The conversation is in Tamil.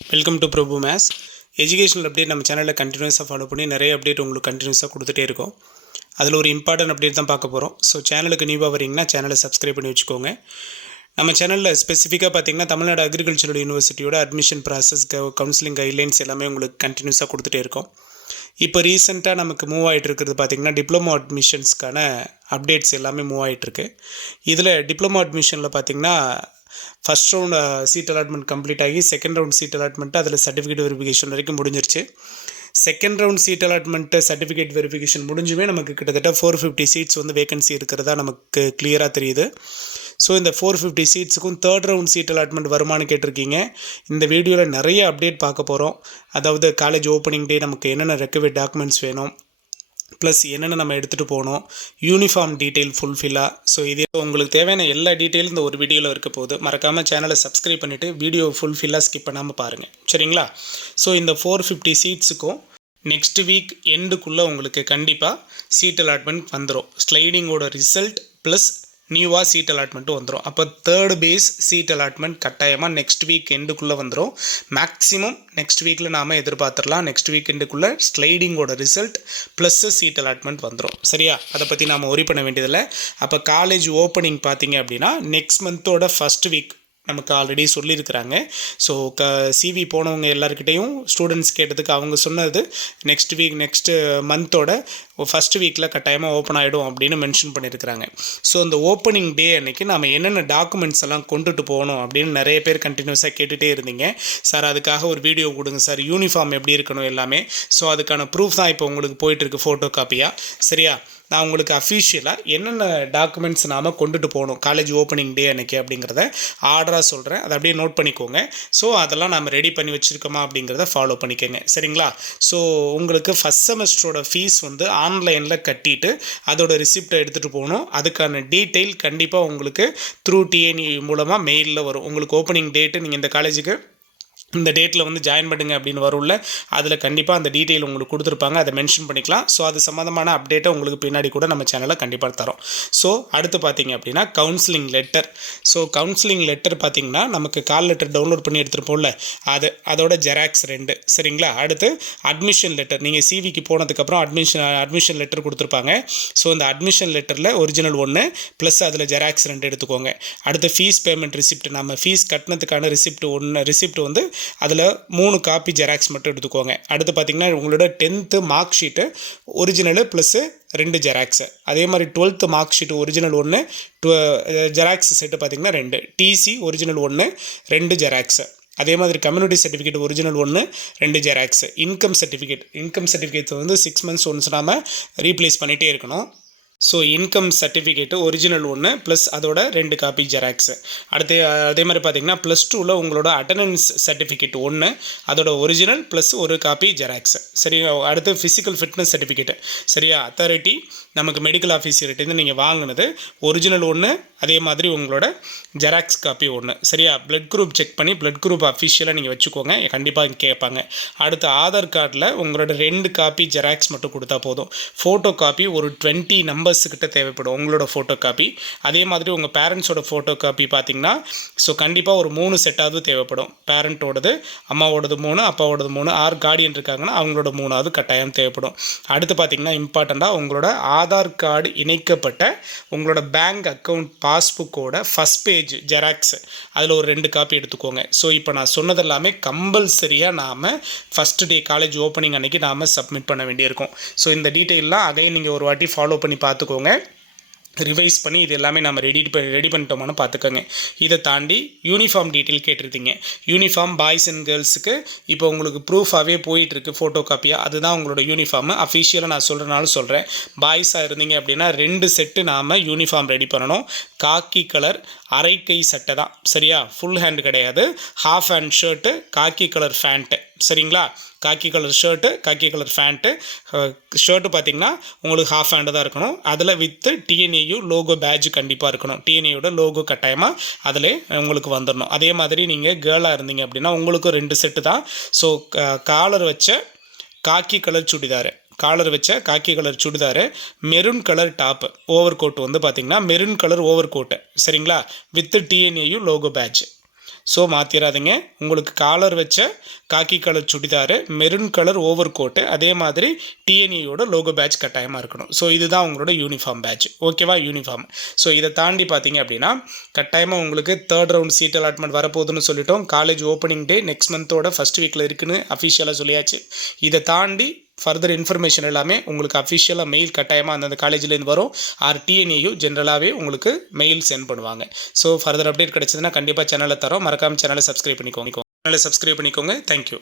Welcome to Prabhu maths educational update நம்ம சேனலில் கண்டினியூஸாக ஃபாலோ பண்ணி நிறைய அப்டேட் உங்களுக்கு கண்டினியூஸாக கொடுத்துட்டே இருக்கோம். அதில் ஒரு இம்பார்ட்டன்ட் அப்டேட் தான் பார்க்க போகிறோம். ஸோ சேனலுக்கு நியூவாக வரீங்கன்னா சேனலை சப்ஸ்கிரைப் பண்ணி வச்சுக்கோங்க. நம்ம சேனலில் ஸ்பெசிஃபிக்காக பார்த்தீங்கன்னா தமிழ்நாடு அக்ரிகல்ச்சரல் யூனிவர்சிட்டியோட அட்மிஷன் ப்ராசஸ் கவுன்சிலிங் கைட்லைன்ஸ் எல்லாமே உங்களுக்கு கண்டினியூஸாக கொடுத்துட்டே இருக்கோம். இப்போ ரீசெண்டாக நமக்கு மூவ் ஆகிட்டு இருக்கிறது பார்த்திங்கன்னா டிப்ளமோ அட்மிஷன்ஸ்க்கான அப்டேட்ஸ் எல்லாமே மூவ் ஆகிட்டுருக்கு. இதில் டிப்ளமோ அட்மிஷனில் பார்த்திங்கன்னா first round seat allotment complete ஆகி செகண்ட் ரவுண்ட் சீட் அலாட்மெண்ட்டு அதில் சர்டிஃபிகேட் வெரிஃபிகேஷன் வரைக்கும் முடிஞ்சிருச்சு. Second round seat allotment certificate verification முடிஞ்சுமே நமக்கு கிட்டத்தட்ட 450 சீட்ஸ் வந்து வேகன்சி இருக்கிறதா நமக்கு கிளியராக தெரியுது. ஸோ இந்த 450 சீட்ஸுக்கும் தேர்ட் ரவுண்ட் சீட் அலாட்மெண்ட் வருமானு கேட்டிருக்கீங்க. இந்த வீடியோவில் நிறைய அப்டேட் பார்க்க போகிறோம். அதாவது காலேஜ் ஓப்பனிங் டே நமக்கு என்னென்ன ரெக்வயர்ட் டாக்குமெண்ட்ஸ் வேணும், ப்ளஸ் என்னென்ன நம்ம எடுத்துகிட்டு போகணும், யூனிஃபார்ம் டீட்டெயில் ஃபுல்ஃபில்லாக. ஸோ இதே உங்களுக்கு தேவையான எல்லா டீட்டெயிலும் இந்த ஒரு வீடியோவில் இருக்க போகுது. மறக்காமல் சேனலை சப்ஸ்கிரைப் பண்ணிவிட்டு வீடியோ ஃபுல்ஃபில்லாக ஸ்கிப் பண்ணாமல் பாருங்கள், சரிங்களா? ஸோ இந்த 450 சீட்ஸுக்கும் நெக்ஸ்ட் வீக் எண்டுக்குள்ளே உங்களுக்கு கண்டிப்பாக சீட் அலாட்மெண்ட் வந்துடும். ஸ்லைடிங்கோட ரிசல்ட் ப்ளஸ் நியூவாக சீட் அலாட்மெண்ட்டும் வந்துடும். அப்போ தேர்ட் பேஸ் சீட் அலாட்மெண்ட் கட்டாயமாக நெக்ஸ்ட் வீக் எண்டுக்குள்ளே வந்துடும். மேக்ஸிமம் நெக்ஸ்ட் வீக்கில் நாம் எதிர்பார்த்துடலாம். நெக்ஸ்ட் வீக் எண்டுக்குள்ளே ஸ்லைடிங்கோட ரிசல்ட் ப்ளஸ் சீட் அலாட்மெண்ட் வந்துடும், சரியா? அதை பற்றி நாம் ஒரி பண்ண வேண்டியதில்லை. அப்போ காலேஜ் ஓப்பனிங் பார்த்தீங்க அப்படின்னா நெக்ஸ்ட் மந்தோட ஃபஸ்ட் வீக் நமக்கு ஆல்ரெடி சொல்லியிருக்கிறாங்க. ஸோ சிவி போனவங்க எல்லாருக்கிட்டையும் ஸ்டூடெண்ட்ஸ் கேட்டதுக்கு அவங்க சொன்னது நெக்ஸ்ட் மந்தோட ஃபஸ்ட் வீக்கில் கட்டாயமாக ஓப்பன் ஆகிடும் அப்படின்னு மென்ஷன் பண்ணியிருக்கிறாங்க. ஸோ இந்த ஓப்பனிங் டே அன்றைக்கி நம்ம என்னென்ன டாக்குமெண்ட்ஸ் எல்லாம் கொண்டுட்டு போகணும் அப்படின்னு நிறைய பேர் கண்டினியூஸாக கேட்டுகிட்டே இருந்தீங்க. சார் அதுக்காக ஒரு வீடியோ கொடுங்க சார், யூனிஃபார்ம் எப்படி இருக்கணும் எல்லாமே. ஸோ அதுக்கான ப்ரூஃப் தான் இப்போ உங்களுக்கு போயிட்டுருக்கு ஃபோட்டோ காப்பியாக, சரியா? நான் உங்களுக்கு அஃபிஷியலாக என்னென்ன டாக்குமெண்ட்ஸ் நாம் கொண்டுட்டு போகணும் காலேஜ் ஓப்பனிங் டே அன்றைக்கி அப்படிங்கிறத ஆர்டராக சொல்கிறேன். அதை அப்படியே நோட் பண்ணிக்கோங்க. ஸோ அதெல்லாம் நம்ம ரெடி பண்ணி வச்சுருக்கோமா அப்படிங்கிறத ஃபாலோ பண்ணிக்கோங்க, சரிங்களா? ஸோ உங்களுக்கு ஃபஸ்ட் செமஸ்டரோட ஃபீஸ் வந்து ஆன்லைனில் கட்டிட்டு அதோட ரிசிப்டை எடுத்துகிட்டு போகணும். அதுக்கான டீட்டெயில் கண்டிப்பாக உங்களுக்கு த்ரூ TNAU மூலமாக மெயிலில் வரும். உங்களுக்கு ஓப்பனிங் டேட்டு நீங்கள் இந்த காலேஜுக்கு இந்த டேட்டில் வந்து ஜாயின் பண்ணுங்க அப்படின்னு வரும்ல, அதில் கண்டிப்பாக அந்த டீட்டெயில் உங்களுக்கு கொடுத்துருப்பாங்க, அதை மென்ஷன் பண்ணிக்கலாம். ஸோ அது சம்மந்தமான அப்டேட்டை உங்களுக்கு பின்னாடி கூட நம்ம சேனலில் கண்டிப்பாக தரோம். ஸோ அடுத்து பார்த்தீங்க அப்படின்னா counselling letter. So counselling letter பார்த்தீங்கன்னா நமக்கு கால் லெட்டர் டவுன்லோட் பண்ணி எடுத்துகிட்டு அதோட ஜெராக்ஸ் 2, சரிங்களா? அடுத்து அட்மிஷன் லெட்டர், நீங்கள் சிவிக்கு போனதுக்கப்புறம் அட்மிஷன் லெட்டர் கொடுத்துருப்பாங்க. ஸோ இந்த அட்மிஷன் லெட்டரில் ஒரிஜினல் 1 ப்ளஸ் அதில் ஜெராக்ஸ் 2 எடுத்துக்கோங்க. அடுத்து ஃபீஸ் பேமெண்ட் ரிசிப்ட், நம்ம ஃபீஸ் கட்டினதுக்கான ரிசிப்ட் வந்து அதில் 3 காப்பி ஜெராக்ஸ் மட்டும் எடுத்துக்கோங்க. அடுத்து பார்த்திங்கன்னா உங்களோட 10th mark sheet original plus 2 xerox. அதே மாதிரி 12th mark sheet original 1, xerox set பார்த்திங்கன்னா 2, டிசி ஒரிஜினல் 1, 2 ஜெராக்ஸு. அதே மாதிரி community certificate original 1, 2 xerox. Income certificate வந்து 6 months ஒன்ஸ் நாம் ரீப்ளேஸ் பண்ணிகிட்டே இருக்கணும். So income certificate original 1 plus அதோட 2 காப்பி ஜெராக்ஸு. அதே மாதிரி பார்த்தீங்கன்னா +2ல் உங்களோட அட்டண்டன்ஸ் சர்டிஃபிகேட் 1, அதோட ஒரிஜினல் ப்ளஸ் 1 காப்பி ஜெராக்ஸு, சரியா? அடுத்து ஃபிசிக்கல் ஃபிட்னஸ் சர்டிஃபிகேட்டு, சரியா? அத்தாரிட்டி நமக்கு மெடிக்கல் ஆஃபீஸர்கிட்டேருந்து நீங்கள் வாங்கினது ஒரிஜினல் 1, அதே மாதிரி உங்களோட ஜெராக்ஸ் காப்பி 1, சரியா? பிளட் குரூப் செக் பண்ணி பிளட் குரூப் அஃபிஷியலாக நீங்கள் வச்சுக்கோங்க, கண்டிப்பாக கேட்பாங்க. அடுத்து ஆதார் கார்டில் உங்களோட 2 காப்பி ஜெராக்ஸ் மட்டும் கொடுத்தா போதும். ஃபோட்டோ காப்பி ஒரு 20 நம்பர்ஸுக்கிட்ட தேவைப்படும் உங்களோட ஃபோட்டோ காப்பி. அதே மாதிரி உங்கள் பேரண்ட்ஸோட ஃபோட்டோ காப்பி பார்த்தீங்கன்னா ஸோ கண்டிப்பாக ஒரு 3 செட்டாவது தேவைப்படும். பேரண்ட்டோடது, அம்மாவோடது 3, அப்பாவோடது 3, கார்டியன் இருக்காங்கன்னா அவங்களோட 3வது கட்டாயம் தேவைப்படும். அடுத்து பார்த்தீங்கன்னா இம்பார்ட்டண்ட்டாக உங்களோட ஆதார் கார்டு இணைக்கப்பட்ட உங்களோட பேங்க் அக்கௌண்ட் பாஸ்புக்கோட ஃபஸ்ட் பேஜ் ஜெராக்ஸ், அதில் ஒரு 2 காப்பி எடுத்துக்கோங்க. ஸோ இப்போ நான் சொன்னதெல்லாமே கம்பல்சரியாக நாம் ஃபஸ்ட் டே காலேஜ் ஓப்பனிங் அன்றைக்கி நாம் சப்மிட் பண்ண வேண்டியிருக்கும். ஸோ இந்த டீட்டெயிலாம் அகைன் நீங்கள் ஒரு வாட்டி ஃபாலோ பண்ணி பார்த்துக்கோங்க, ரிவைஸ் பண்ணி இது எல்லாமே நம்ம ரெடி பண்ணிட்டோமான்னு பார்த்துக்கோங்க. இதை தாண்டி யூனிஃபார்ம் டீட்டெயில் கேட்டிருந்தீங்க. யூனிஃபார்ம் பாய்ஸ் அண்ட் கேர்ள்ஸுக்கு இப்போ உங்களுக்கு ப்ரூஃபாகவே போயிட்டுருக்கு ஃபோட்டோ காப்பியாக, அதுதான் உங்களோட யூனிஃபார்மு. அஃபிஷியலாக நான் சொல்கிறனாலும் சொல்கிறேன். பாய்ஸாக இருந்தீங்க அப்படின்னா 2 செட்டு நாம் யூனிஃபார்ம் ரெடி பண்ணணும். காக்கி கலர் அரை கை சட்டை தான், சரியா? ஃபுல் ஹேண்ட் கிடையாது. ஹாஃப் ஹேண்ட் ஷர்ட்டு, காக்கி கலர் ஃபேண்ட்டு, சரிங்களா? காக்கி கலர் ஷர்ட்டு, காக்கி கலர் ஃபேண்ட்டு. ஷர்ட்டு பார்த்திங்கன்னா உங்களுக்கு ஹாஃப் ஹேண்டு தான் இருக்கணும். அதில் வித்து TNAU லோகோ பேட்ஜ் கண்டிப்பாக இருக்கணும். TNAUட லோகோ கட்டாயமாக அதில் உங்களுக்கு வந்துடணும். அதே மாதிரி நீங்கள் கேர்ளாக இருந்தீங்க அப்படின்னா உங்களுக்கும் 2 செட்டு தான். ஸோ காலர் வச்ச khaki colour churidar, maroon colour top, over coat வந்து பார்த்திங்கன்னா மெரூன் கலர் ஓவர் கோட்டு, சரிங்களா? With TNAU logo badge. So மாற்றிடாதீங்க. உங்களுக்கு காலர் வச்ச khaki colour churidar, maroon colour over coat, அதே மாதிரி டிஎன்ஏயோட லோகோ பேட்ச் கட்டாயமாக இருக்கணும். ஸோ இதுதான் உங்களோட யூனிஃபார்ம் பேட்ச். ஓகேவா? யூனிஃபார்ம். ஸோ இதை தாண்டி பார்த்தீங்க அப்படின்னா கட்டாயமாக உங்களுக்கு 3rd ரவுண்ட் சீட் அலாட்மெண்ட் வரப்போகுதுன்னு சொல்லிட்டோம். காலேஜ் ஓப்பனிங் டே நெக்ஸ்ட் மந்தோட ஃபஸ்ட் வீக்கில் இருக்குன்னு அஃபிஷியலாக சொல்லியாச்சு. இதை தாண்டி ஃபர்தர் இன்ஃபர்மேஷன் எல்லாமே உங்களுக்கு அஃபிஷியலாக மெயில் கட்டாயமாக அந்தந்த காலேஜ்லேருந்து வரும். ஆர் டிஎன்ஏயு ஜென்ரலாகவே உங்களுக்கு மெயில் சென்ட் பண்ணுவாங்க. ஸோ ஃபர்தர் அப்டேட் கிடச்சதுன்னா கண்டிப்பாக சேனலை தரோம். மறக்காமல் சேனலை சப்ஸ்கிரைப் பண்ணிக்கோங்க. தேங்க்யூ.